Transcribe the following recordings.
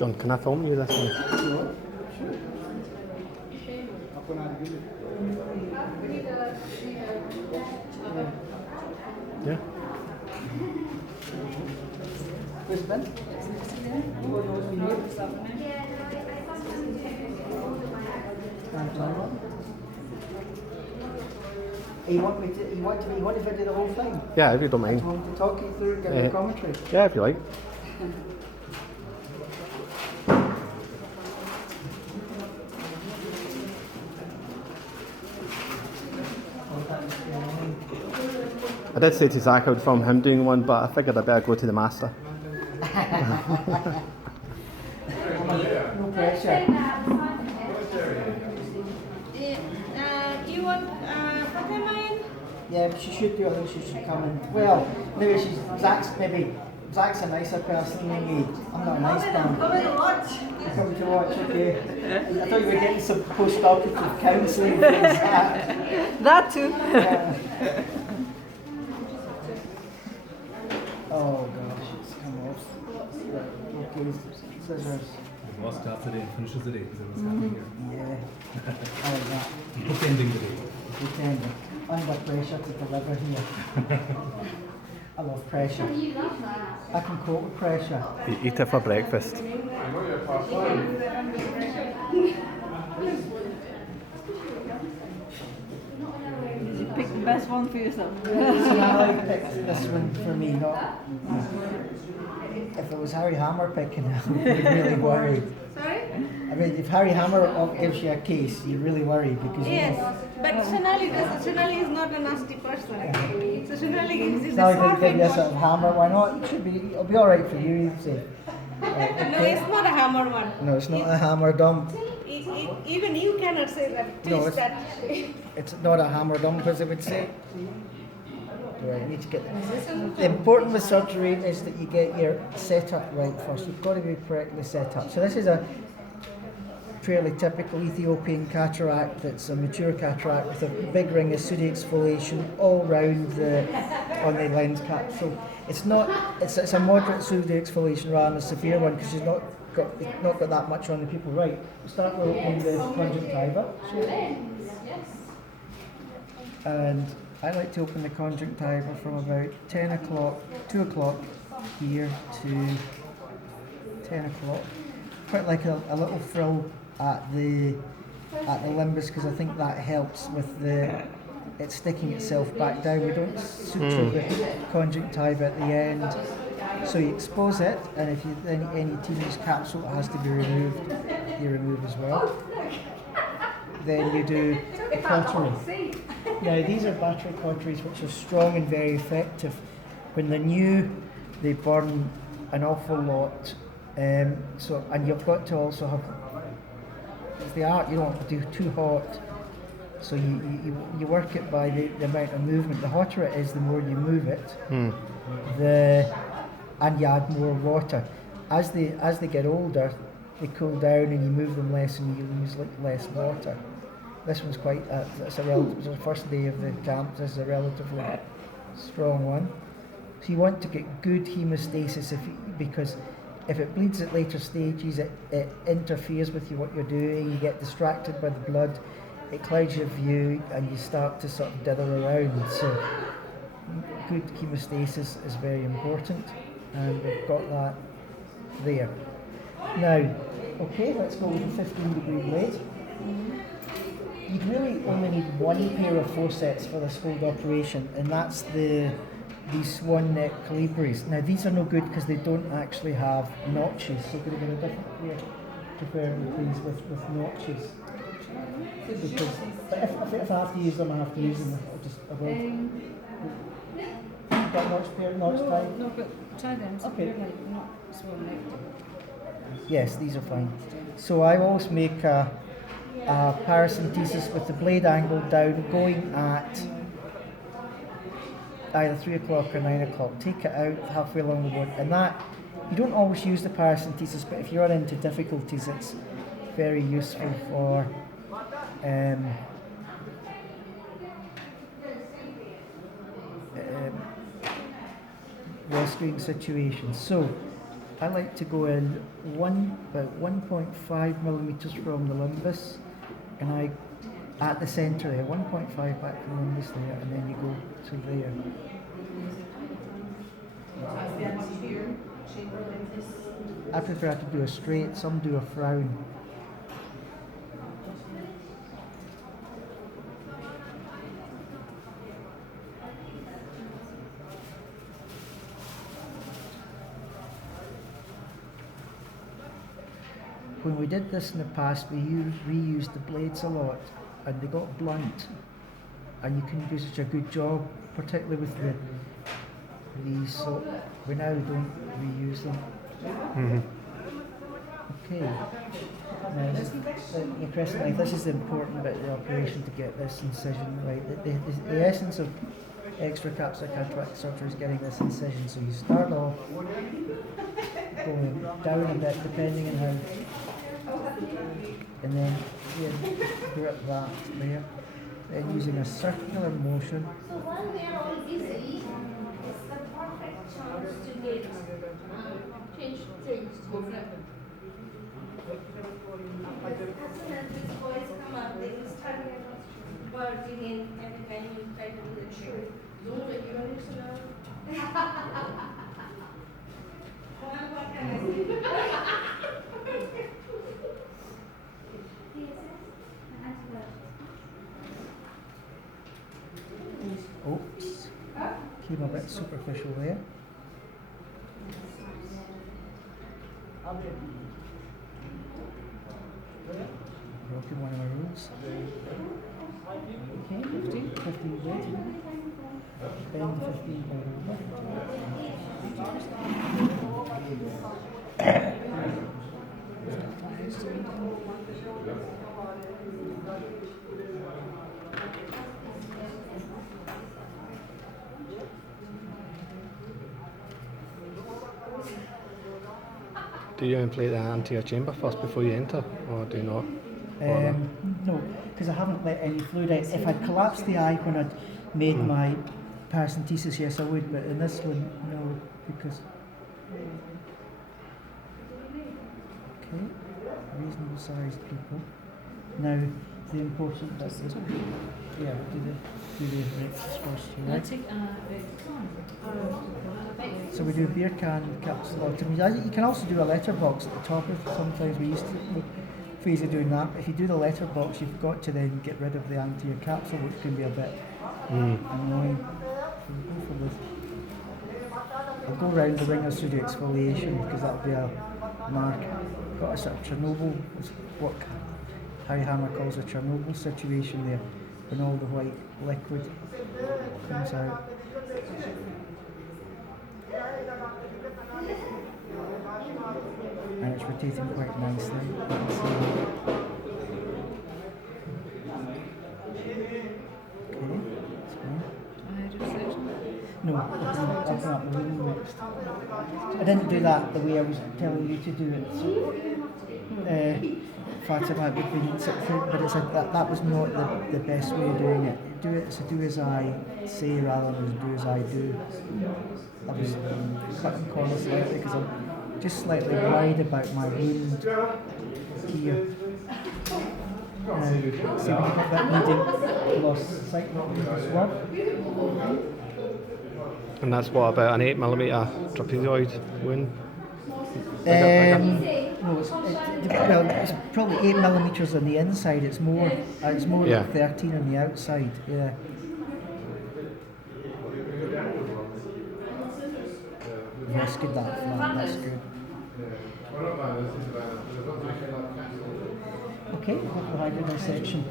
John, can I film you this one? Sure. Yeah. Which bin? You want to video the whole thing? Yeah, if you don't mind. Do you want me to talk you through, give you a commentary? Yeah, if you like. I did say to Zach I would film him doing one, but I figured I'd better go to the master. No pressure. You want Fatima in? Yeah, she should do. I think she should come in. Well, maybe Zach's a nicer person than me. I'm not a nice man. Come and watch. Come to watch, okay. I thought you were getting some post-operative counselling from Zach. That too. Oh gosh, it's come off. Right, okay, scissors. We've lost half the day and finishes the day because it was happening here. Yeah, I like that. Bookending the day. Pretending. Under pressure to deliver here. I love pressure. I can cope with pressure. You eat it for breakfast. You pick the best one for yourself. See, I picked this one for me, not. If it was Harry Hammer picking it, I'd be really worried. Sorry? I mean, if Harry Hammer gives you a case, you're really worried because Yes, but Sonali is not a nasty person. So Sonali gives you the now soft give you a sort one. of hammer. Why not? It should be. It'll be all right for you. You say. Right, No, okay. it's not a hammer one. No, it's not a hammer dump. Even you cannot say that. No, Twist that. It's not a hammer dump, as they would say. Right, you need to get the important with surgery is that you get your setup right first. You've got to be correctly set up. So this is a fairly typical Ethiopian cataract. That's a mature cataract with a big ring of sooty exfoliation all round on the lens cap. So it's a moderate sooty exfoliation rather than a severe one because you've not got that much on the pupil. Right, we'll start with opening the conjunctiva. And I like to open the conjunctiva from about 10 o'clock, 2 o'clock here to 10 o'clock. Quite like a little frill at the limbus because I think that helps with it sticking itself back down. We don't suture the conjunctiva at the end. So you expose it, and if you any teenage capsule that has to be removed, you remove as well. Then you do the cautery. Now these are battery cauteries which are strong and very effective. When they're new, they burn an awful lot. And you've got to also have, if they are, you don't want to do too hot. So you work it by the amount of movement. The hotter it is, the more you move it. And you add more water. As they get older, they cool down and you move them less and you use less water. This one's quite, it's the first day of the camp, this is a relatively strong one. So you want to get good hemostasis because if it bleeds at later stages, it interferes with what you're doing, you get distracted by the blood, it clouds your view and you start to sort of dither around. So good hemostasis is very important and we've got that there. Now, okay, let's go with the 15-degree blade. You really only need one pair of forceps for this whole operation, and that's these swan neck calibres. Now these are no good because they don't actually have notches, so we're going to get a different pair, preferably please with notches. Because if I have to use them, I have to use them. I will. Got notch time? No, but try them. So Okay. like not swan neck. Yes, these are fine. So I always make a paracentesis with the blade angle down, going at either 3 o'clock or 9 o'clock. Take it out halfway along the bone, and that you don't always use the paracentesis, but if you're into difficulties, it's very useful for rescuing situations. So I like to go in about 1.5 millimeters from the limbus, and I at the centre there, 1.5 back from the limbus there, and then you go to there. I prefer to do a straight. Some do a frown. When we did this in the past, we reused the blades a lot, and they got blunt, and you couldn't do such a good job, particularly with these. So we now don't reuse them. Mm-hmm. Okay. Now, the crescent knife. This is the important bit of the operation to get this incision right. The essence of extracapsular cataract surgery is getting this incision. So you start off going down a bit, depending on how. And then grip that there. Then using a circular motion. So when we are all busy, it's the perfect chance to get change things. As soon as these boys come up, they will start barging in every time you try to do the trick. What can I say? Oops. Came a bit superficial there. Broken one of my rules. Okay, 15 weight. Bend 15 by Do you inflate the anterior chamber first before you enter, or do you not? No, because I haven't let any fluid out. If I'd collapsed the eye when I'd made my paracentesis, yes I would, but in this one, no, because... Okay, reasonable sized people. Now, the important bit is... Yeah, we'll do the rectus first, right? So we do beer can capsulotomy. You can also do a letterbox at the top of it. Sometimes we used to phase of doing that. If you do the letterbox, you've got to then get rid of the anterior capsule, which can be a bit annoying. So we'll go for this. I'll go round the ring of pseudo exfoliation because that'll be a mark. Got a sort of Chernobyl, what Harry Hammer calls a Chernobyl situation there, when all the white liquid comes out. And it's rotating quite nicely. Okay, that's fine. No, I'll open up the room next. I didn't do that the way I was telling you to do it. So, Fatima would be but it's that was not the best way of doing it. Do as I say rather than do as I do. I was cutting corners slightly because I'm just slightly worried about my wound here. See when you get that bleeding lost sight as well. And that's what, about an 8mm trapezoid wound? No, it's probably 8mm on the inside. It's more like 13 on the outside. Yeah. Yes, good that flat. That's good. Okay, the hydro dissection.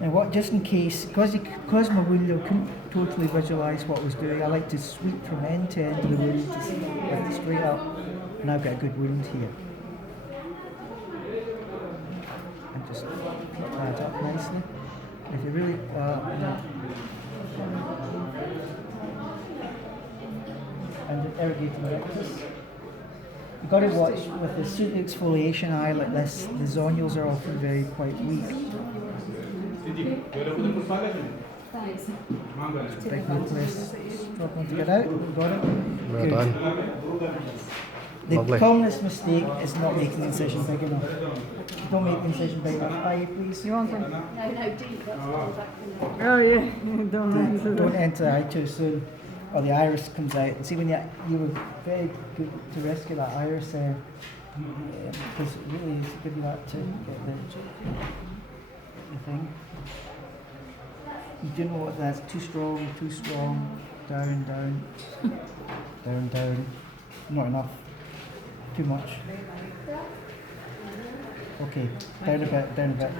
And what, just in case, because my wound, I couldn't totally visualise what I was doing. I like to sweep from end to end of the wound, lift it straight up, and I've got a good wound here. And just keep that up nicely. And if you really, and irrigating rectus. You've got to watch with the pseudo exfoliation eye like this. The zonules are often quite weak. Big nucleus struggling to get out. Got it. Well Good. done. The Lovely. commonest mistake is not making the incision big enough. Don't make the incision big enough. Bye, please. You want some? No, deep, that's all that can Oh yeah, don't enter Don't the... enter the eye too soon, or the iris comes out. And see, when you were very good to rescue that iris there, because it really is to give you that to get the thing. You do know what that's too strong, down, down, not enough, too much. Okay, down a bit.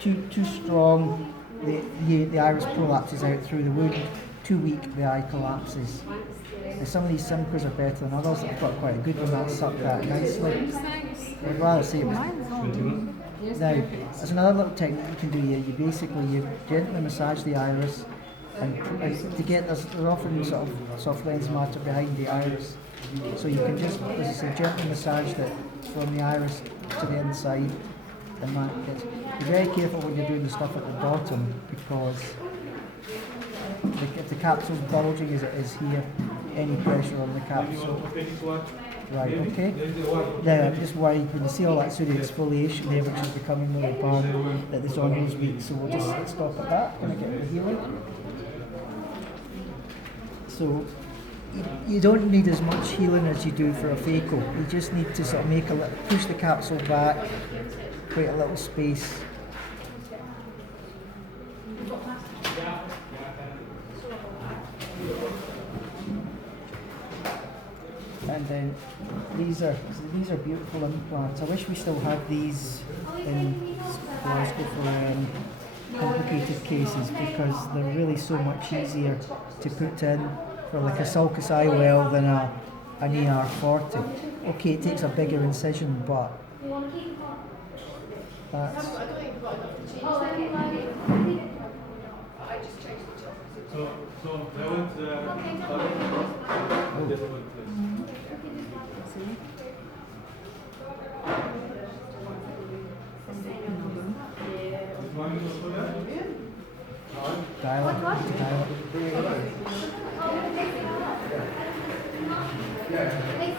Too strong, the iris prolapses out through the wound. Too weak, the eye collapses. Now some of these Simcoes are better than others. I've got quite a good one that sucked that nicely. I'd rather say it was. Now, there's another little technique you can do here. You gently massage the iris, and to get there's often sort of soft lens matter behind the iris, so you can just, as I say, gently massage it from the iris to the inside, and that gets. Be very careful when you're doing the stuff at the bottom, because if the capsule's bulging as it is here, any pressure on the capsule. Right, okay. Now I'm just worried when you see all that sort of exfoliation there, which is becoming more apparent, that the zonule's weak, so we'll just stop at that when I get the healing. So you don't need as much healing as you do for a phaco. You just need to sort of push the capsule back, create a little space. And then these are beautiful implants. I wish we still had these in Glasgow for complicated cases, because they're really so much easier to put in for like a sulcus eye well than an AR40. Okay, it takes a bigger incision, but that's...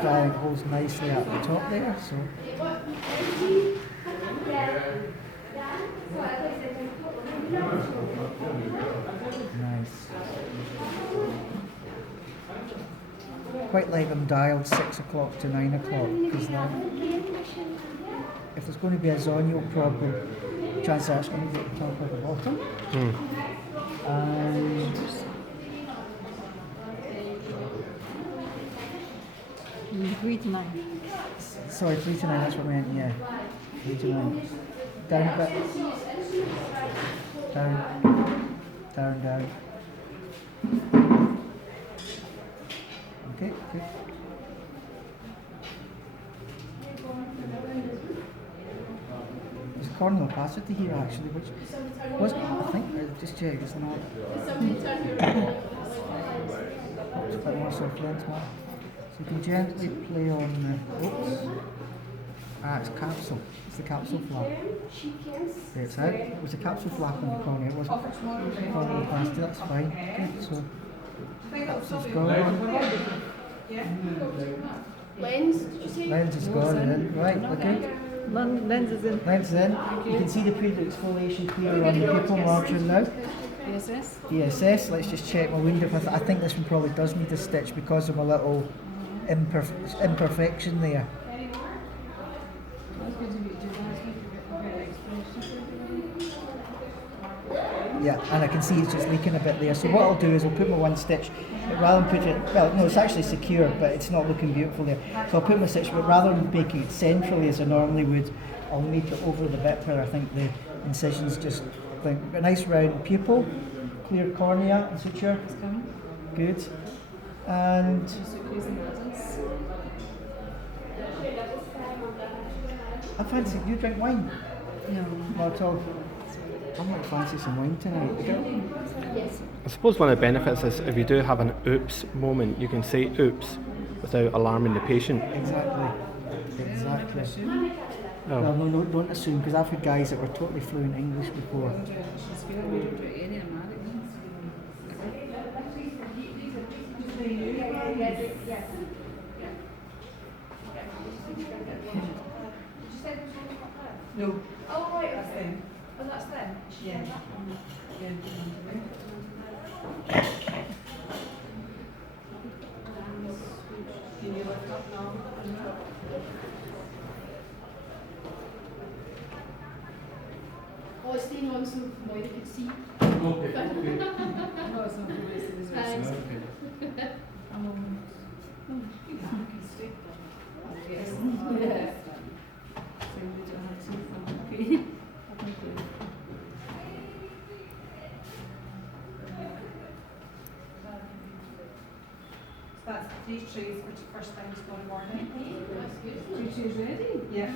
Dial goes nicely at the top there, so nice. Quite like them dialed 6 o'clock to 9 o'clock, because then if there's going to be a zonule problem, chances are it's going to be at the top or the bottom. And 3 to 9. sorry, 3 to 9, that's what I meant, yeah. 3 to 9. Down a bit. Down. Okay, good. There's corneal opacity here actually, which wasn't, I think, just check, it's not. It's a bit more soft lens now. So you can gently play on the, it's capsule. It's the capsule flap. There it's out. It was a capsule flap on the cornea, it wasn't corneal opacity, that's fine. Good, so capsule's gone. Lens, did you say? Lens is gone, and then, right, look good. Lens is in. Lens is in. You can see the pre-exfoliation clear on the pupil margin now. DSS. DSS, let's just check my wound. I think this one probably does need a stitch because of a little imperfection there. Yeah, and I can see it's just leaking a bit there. So what I'll do is I'll put my one stitch, but rather than put it, well, no, it's actually secure, but it's not looking beautiful there. So I'll put my stitch, but rather than making it centrally as I normally would, I'll make it over the bit where I think the incision's just like a nice round pupil, clear cornea and suture. Good. And I fancy, do you drink wine? No. Not at all. I might fancy some wine tonight. I suppose one of the benefits is if you do have an oops moment, you can say oops without alarming the patient. Exactly. Oh. Well, no, don't assume, because I've had guys that were totally fluent English before. No. Oh, right, That's okay. them. Oh, that's them? Yeah. Yeah. Can you lift up now? Oh, it's staying on so Moira could see. Okay, okay. No, it's not the way it is. Thanks. Okay. Yes. Yeah. So we don't have to. Okay. That's 3 trays for first time tomorrow morning. That's good. 3 trays ready? Yeah.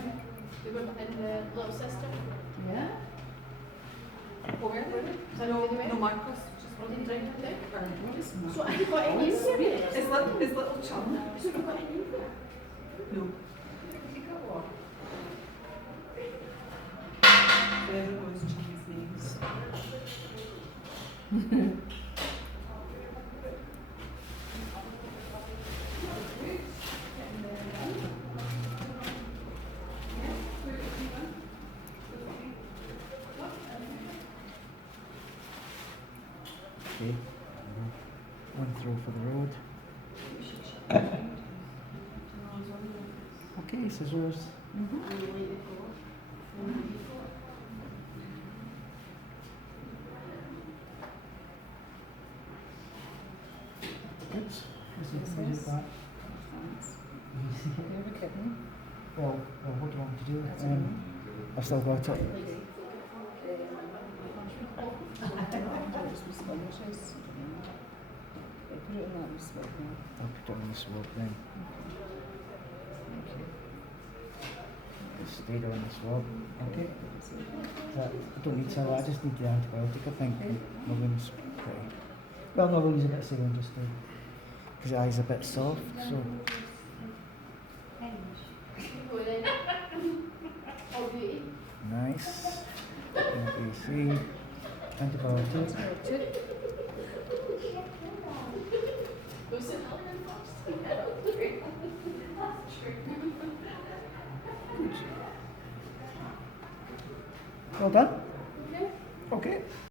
We were in the little sister. Yeah. Where were they? Is that No, where they went? no Marcus. Just What one did they drink. do? So have you got any in there? His little chum. So have you got any in there? No. Have you got what? Everyone's cheese names. Okay. One throw for the road. Okay, scissors. Oops. This is music back. Well, what do you want me to do? I've still got it. I'll put it on the swab then. Okay. Just stay there on the swab. Okay. I don't need to, I just need the antibiotic, I think. My wound's pretty. Well, my wound's a bit sore just because the eye's a bit soft, so. Go then. Oh, beauty. Nice. ABC. Antibiotic. Go sit down first. Well done.